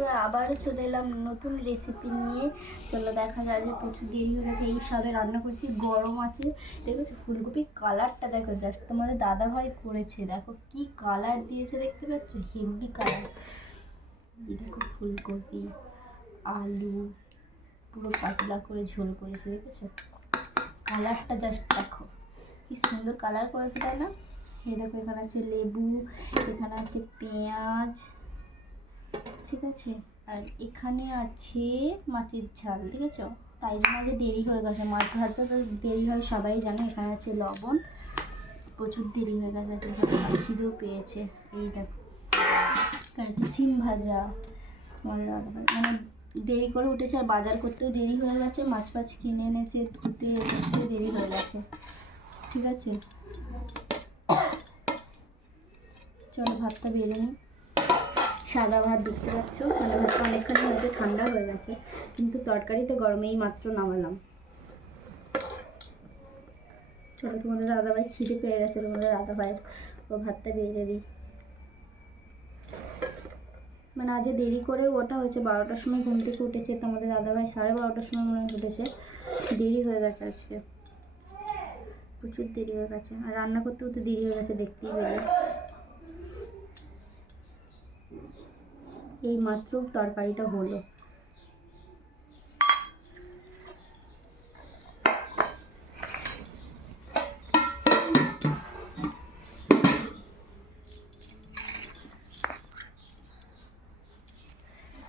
বন্ধুরা, আবারও চলে এলাম নতুন রেসিপি নিয়ে। চলো দেখা যায় যে প্রচুর দেরি হয়ে গেছে। এই সবে রান্না করছি, গরম আছে। দেখেছো ফুলকপির কালারটা দেখো, জাস্ট তোমাদের দাদাভাই করেছে। দেখো কি কালার দিয়েছে, দেখতে পাচ্ছ? Heavy colour. এই দেখো ফুলকপি, আলু পুরো পাতলা করে ঝোল করেছে, দেখেছো? কালারটা জাস্ট দেখো কি সুন্দর কালার করেছে, তাই না? এই দেখো এখানে আছে লেবু, এখানে আছে পেঁয়াজ, ঠিক আছে, আর এখানে আছে মাছের ঝাল, ঠিক আছে। তাই জন্য যে দেরি হয়ে গেছে, মাছ ভাজতে তো দেরি হয় সবাই জানে। এখানে আছে লবণ, প্রচুর দেরি হয়ে গেছে, খিদেও পেয়েছে। এই দেখো এখানে আছে সিম ভাজা। মানে দেরি করে উঠেছে, আর বাজার করতেও দেরি হয়ে গেছে। মাছ ফাছ কিনে এনেছে, ধুতে দেরি হয়ে গেছে, ঠিক আছে। চলো ভাতটা বেড়ে নিই। সাদা ভাত দেখতে পাচ্ছ, সাদা ভাতটা অনেকখানি হয়তো ঠান্ডা হয়ে গেছে, কিন্তু তরকারিটা গরমেই মাত্র নামালাম। চলো তোমাদের দাদাভাই খিদে পেয়ে গেছে, তোমাদের দাদাভাই ও ভাতটা বেড়ে দিই। মানে আজ দেরি করে ওটা হয়েছে, 12টার সময় ঘুম থেকে উঠেছে। তোমাদের দাদাভাই 12:30টার সময় মনে উঠেছে। দেরি হয়ে গেছে আজকে, প্রচুর দেরি হয়ে গেছে। আর রান্না করতেও তো দেরি হয়ে গেছে, দেখতেই পেলে। এই মাত্র তরকারিটা হলো।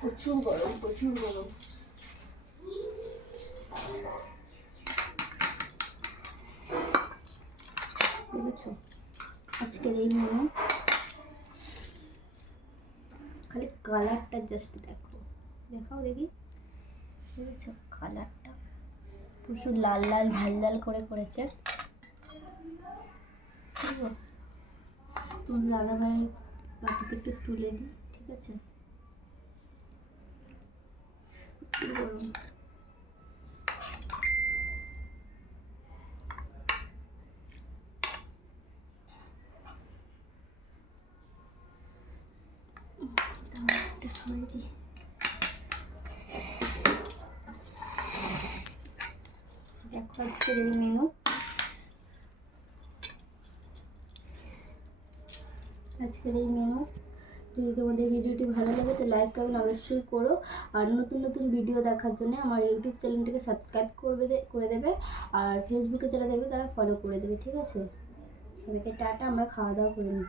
প্রচুর গরম, প্রচুর গরম। দেখেছো আজকের এই মেনু। খালি কালারটা জাস্ট দেখো, দেখাও দেখি। দেখেছো কালারটা প্রচুর লাল লাল ঝাল ঝাল করে করেছে। তোমার দাদা ভাই বাটিতে একটু তুলে দিই, ঠিক আছে। গরম সরে দিই। দেখো আজকের এই মেনু। যদি তোমাদের ভিডিওটি ভালো লাগে তো লাইক কমেন্ট অবশ্যই করো। আর নতুন নতুন ভিডিও দেখার জন্য আমার ইউটিউব চ্যানেলটিকে সাবস্ক্রাইব করে দেবে। আর ফেসবুকে যারা দেখবে তারা ফলো করে দেবে, ঠিক আছে। সবাইকে টাটা, আমরা খাওয়া দাওয়া করে নিই।